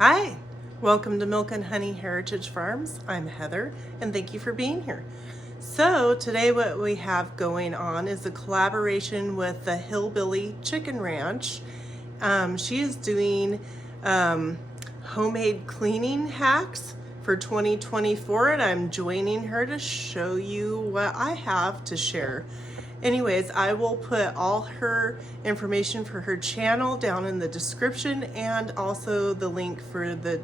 Hi, welcome to Milk and Honey Heritage Farms. I'm Heather, and thank you for being here. So today what we have going on is a collaboration with the Hillbilly Chicken Ranch. She is doing homemade cleaning hacks for 2024, and I'm joining her to show you what I have to share. Anyways, I will put all her information for her channel down in the description, and also the link for the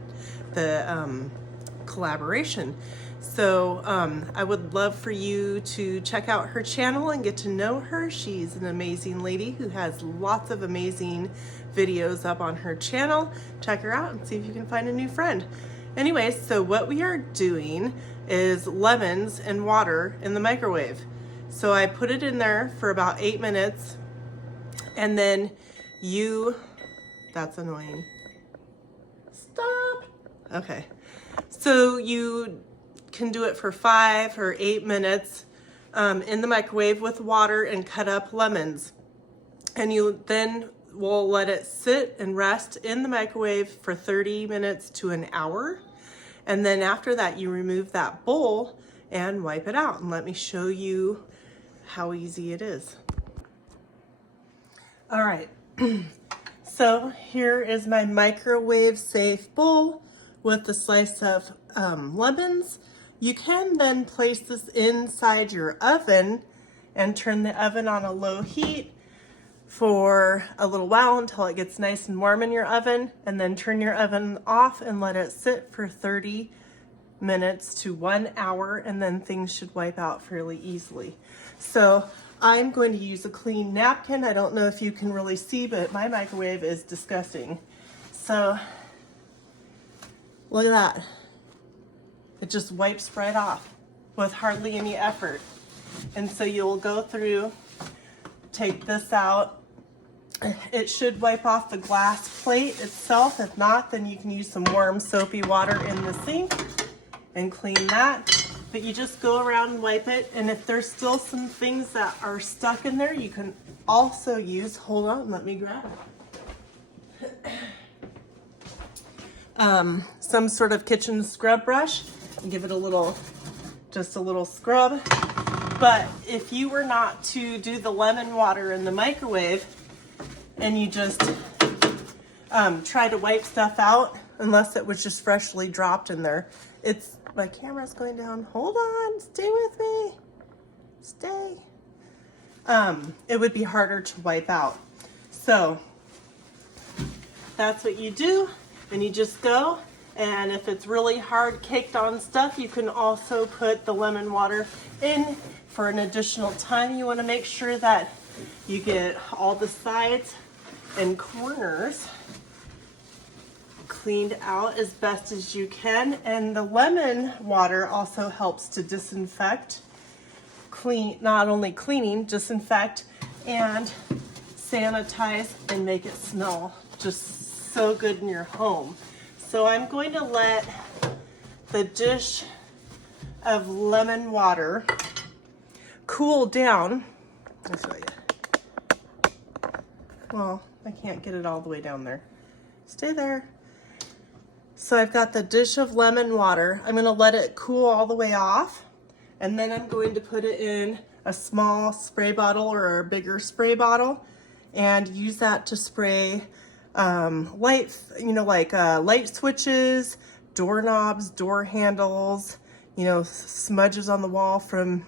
collaboration. So I would love for you to check out her channel and get to know her. She's an amazing lady who has lots of amazing videos up on her channel. Check her out and see if you can find a new friend. Anyways, so what we are doing is lemons and water in the microwave. So I put it in there for about 8 minutes, and then that's annoying. Stop. Okay. So you can do it for 5 or 8 minutes in the microwave with water and cut up lemons. And you then will let it sit and rest in the microwave for 30 minutes to an hour. And then after that, you remove that bowl and wipe it out. And let me show you how easy it is. All right, so here is my microwave safe bowl with a slice of lemons. You can then place this inside your oven and turn the oven on a low heat for a little while until it gets nice and warm in your oven, and then turn your oven off and let it sit for 30 minutes to 1 hour, and then things should wipe out fairly easily. So I'm going to use a clean napkin. I don't know if you can really see, but my microwave is disgusting. So look at that. It just wipes right off with hardly any effort. And so you'll go through, take this out. It should wipe off the glass plate itself. If not, then you can use some warm soapy water in the sink and clean that. But you just go around and wipe it, and if there's still some things that are stuck in there, you can also use, hold on, let me grab it. Some sort of kitchen scrub brush and give it a little, just a little scrub. But if you were not to do the lemon water in the microwave and you just try to wipe stuff out, unless it was just freshly dropped in there, my camera's going down. Hold on, stay with me. Stay. It would be harder to wipe out. So that's what you do. And you just go, and if it's really hard caked on stuff, you can also put the lemon water in for an additional time. You want to make sure that you get all the sides and corners cleaned out as best as you can. And the lemon water also helps to disinfect, not only cleaning, disinfect and sanitize and make it smell just so good in your home. So I'm going to let the dish of lemon water cool down. I'll show you. Well, I can't get it all the way down there. Stay there. So I've got the dish of lemon water. I'm going to let it cool all the way off, and then I'm going to put it in a small spray bottle or a bigger spray bottle and use that to spray light switches, doorknobs, door handles, smudges on the wall from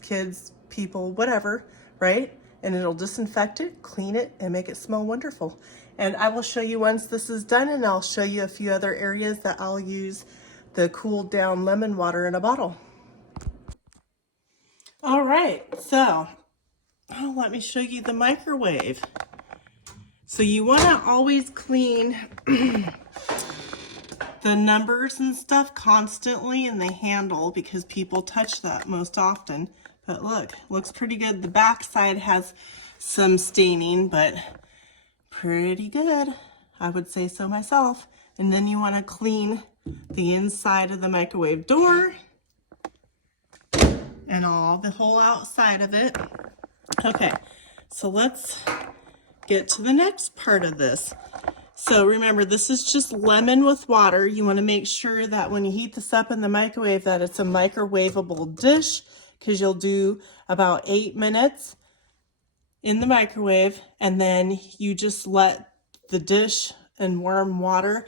kids, people, whatever, right? And it'll disinfect it, clean it, and make it smell wonderful. And I will show you once this is done, and I'll show you a few other areas that I'll use the cooled down lemon water in a bottle. All right, so let me show you the microwave. So you want to always clean the numbers and stuff constantly in the handle, because people touch that most often. But look, looks pretty good. The back side has some staining, but pretty good. I would say so myself. And then you want to clean the inside of the microwave door and the whole outside of it. Okay, so let's get to the next part of this. So remember, this is just lemon with water. You want to make sure that when you heat this up in the microwave that it's a microwavable dish, because you'll do about 8 minutes in the microwave, and then you just let the dish and warm water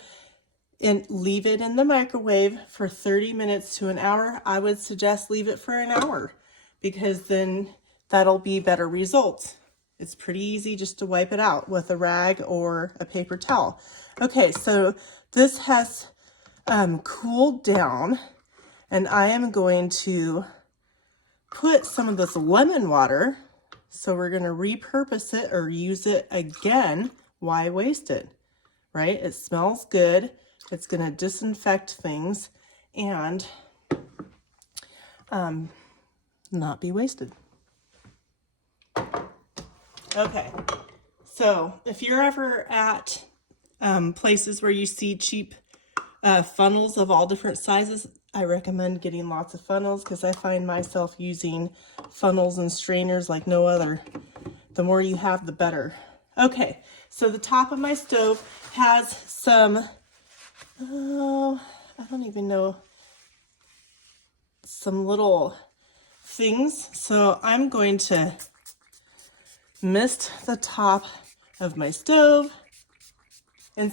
and leave it in the microwave for 30 minutes to an hour. I would suggest leave it for an hour, because then that'll be better results. It's pretty easy just to wipe it out with a rag or a paper towel. Okay, so this has cooled down, and I am going to put some of this lemon water. So we're going to repurpose it or use it again. Why waste it, right? It smells good. It's going to disinfect things and not be wasted. Okay, so if you're ever at places where you see cheap funnels of all different sizes, I recommend getting lots of funnels, because I find myself using funnels and strainers like no other. The more you have, the better. Okay, so the top of my stove has some, I don't even know, some little things. So I'm going to mist the top of my stove. And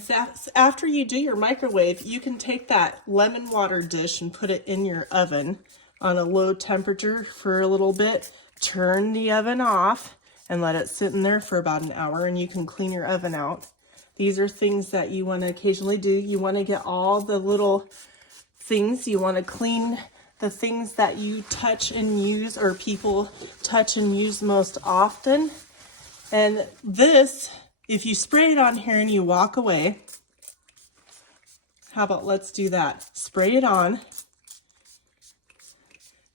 after you do your microwave, you can take that lemon water dish and put it in your oven on a low temperature for a little bit. Turn the oven off and let it sit in there for about an hour, and you can clean your oven out. These are things that you want to occasionally do. You want to get all the little things. You want to clean the things that you touch and use, or people touch and use most often. And this, if you spray it on here and you walk away, how about let's do that? Spray it on,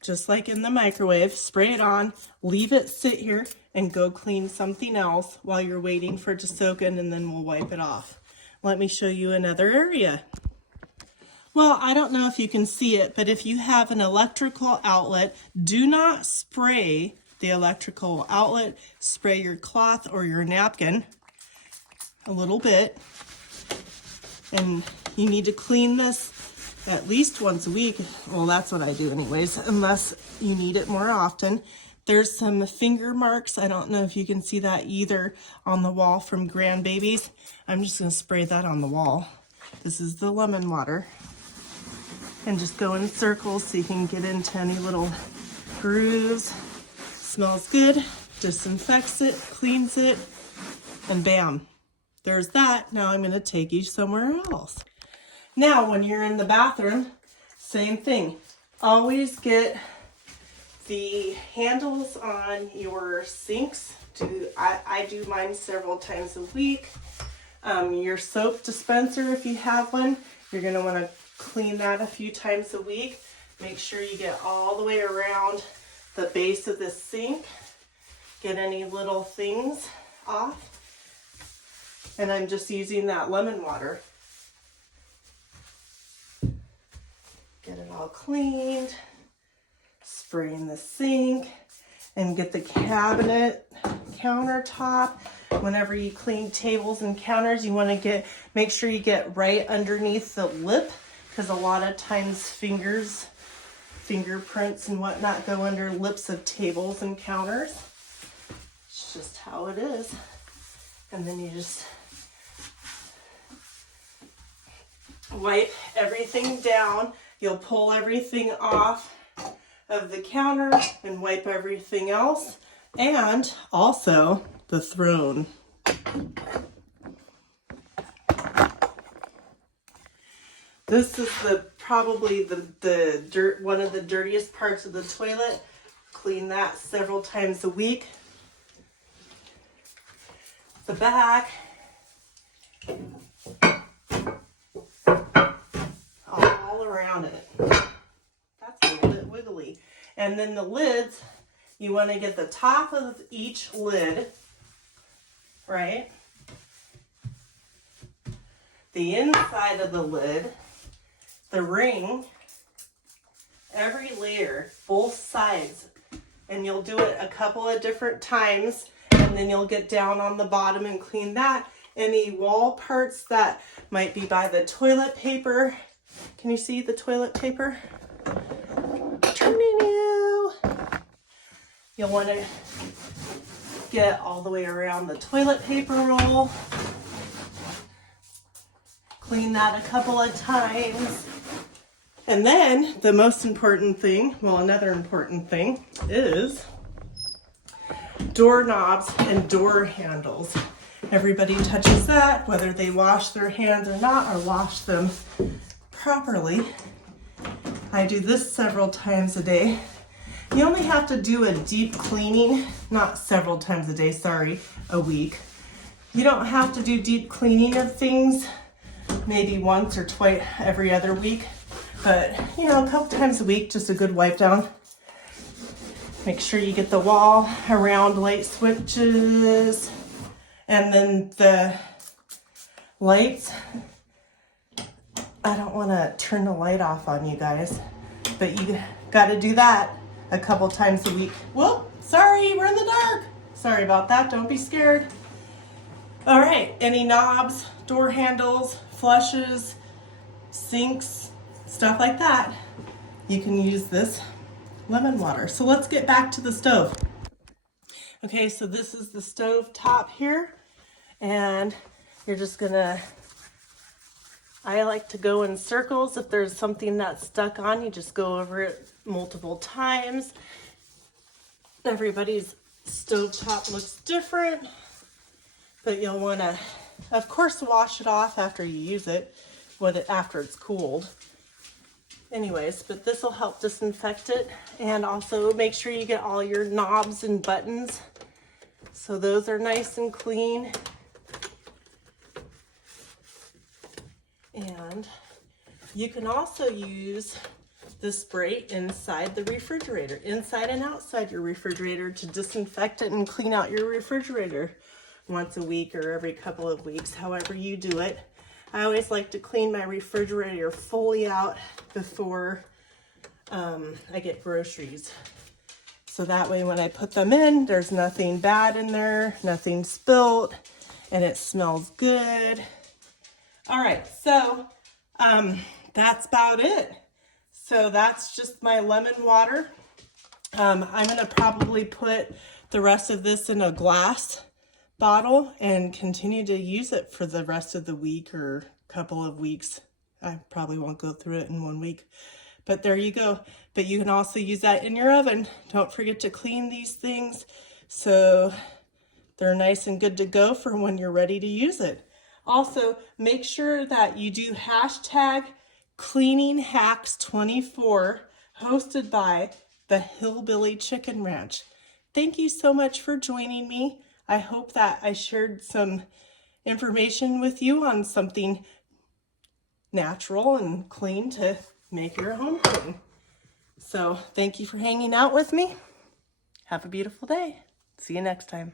just like in the microwave. Spray it on, leave it sit here, and go clean something else while you're waiting for it to soak in, and then we'll wipe it off. Let me show you another area. Well, I don't know if you can see it, but if you have an electrical outlet, do not spray the electrical outlet. Spray your cloth or your napkin a little bit, and you need to clean this at least once a week. Well, that's what I do anyways, unless you need it more often. There's some finger marks. I don't know if you can see that either on the wall from grandbabies. I'm just going to spray that on the wall. This is the lemon water, and just go in circles so you can get into any little grooves. Smells good, disinfects it, cleans it, and bam, there's that. Now I'm going to take you somewhere else. Now, when you're in the bathroom, same thing. Always get the handles on your sinks. I do mine several times a week. Your soap dispenser, if you have one, you're going to want to clean that a few times a week. Make sure you get all the way around the base of the sink. Get any little things off. And I'm just using that lemon water. Get it all cleaned. Spraying the sink. And get the cabinet, countertop. Whenever you clean tables and counters, you want to make sure you get right underneath the lip, because a lot of times fingerprints and whatnot go under lips of tables and counters. It's just how it is. And then you just wipe everything down. You'll pull everything off of the counter and wipe everything else, and also the throne. This is probably the dirt, one of the dirtiest parts of the toilet. Clean that several times a week. The back, all around it. That's a little bit wiggly. And then the lids, you want to get the top of each lid, right? The inside of the lid, the ring, every layer, both sides. And you'll do it a couple of different times, and then you'll get down on the bottom and clean that. any wall parts that might be by the toilet paper. Can you see the toilet paper? You'll want to get all the way around the toilet paper roll. Clean that a couple of times. And then the most important thing, well, another important thing is doorknobs and door handles. Everybody touches that, whether they wash their hands or not, or wash them properly. I do this several times a day. You only have to do a deep cleaning, not several times a day, sorry, a week. You don't have to do deep cleaning of things, maybe once or twice every other week. But, you know, a couple times a week, just a good wipe down. Make sure you get the wall around light switches. And then the lights. I don't want to turn the light off on you guys, but you got to do that a couple times a week. Whoop, sorry, we're in the dark. Sorry about that, don't be scared. All right, any knobs, door handles, flushes, sinks, stuff like that, you can use this lemon water. So let's get back to the stove. Okay, so this is the stove top here, and you're just gonna, I like to go in circles. If there's something that's stuck on, you just go over it multiple times. Everybody's stove top looks different, but you'll wanna, of course, wash it off after you use it, after it's cooled. Anyways, but this will help disinfect it, and also make sure you get all your knobs and buttons so those are nice and clean. And you can also use the spray inside the refrigerator, inside and outside your refrigerator, to disinfect it and clean out your refrigerator once a week or every couple of weeks, however you do it. I always like to clean my refrigerator fully out before I get groceries. So that way when I put them in, there's nothing bad in there, nothing spilt, and it smells good. All right, so that's about it. So that's just my lemon water. I'm gonna probably put the rest of this in a glass bottle and continue to use it for the rest of the week or couple of weeks. I probably won't go through it in 1 week, but there you go. But you can also use that in your oven. Don't forget to clean these things so they're nice and good to go for when you're ready to use it. Also, make sure that you do hashtag Cleaning Hacks24, hosted by the Hillbilly Chicken Ranch. Thank you so much for joining me. I hope that I shared some information with you on something natural and clean to make your home clean. So thank you for hanging out with me. Have a beautiful day. See you next time.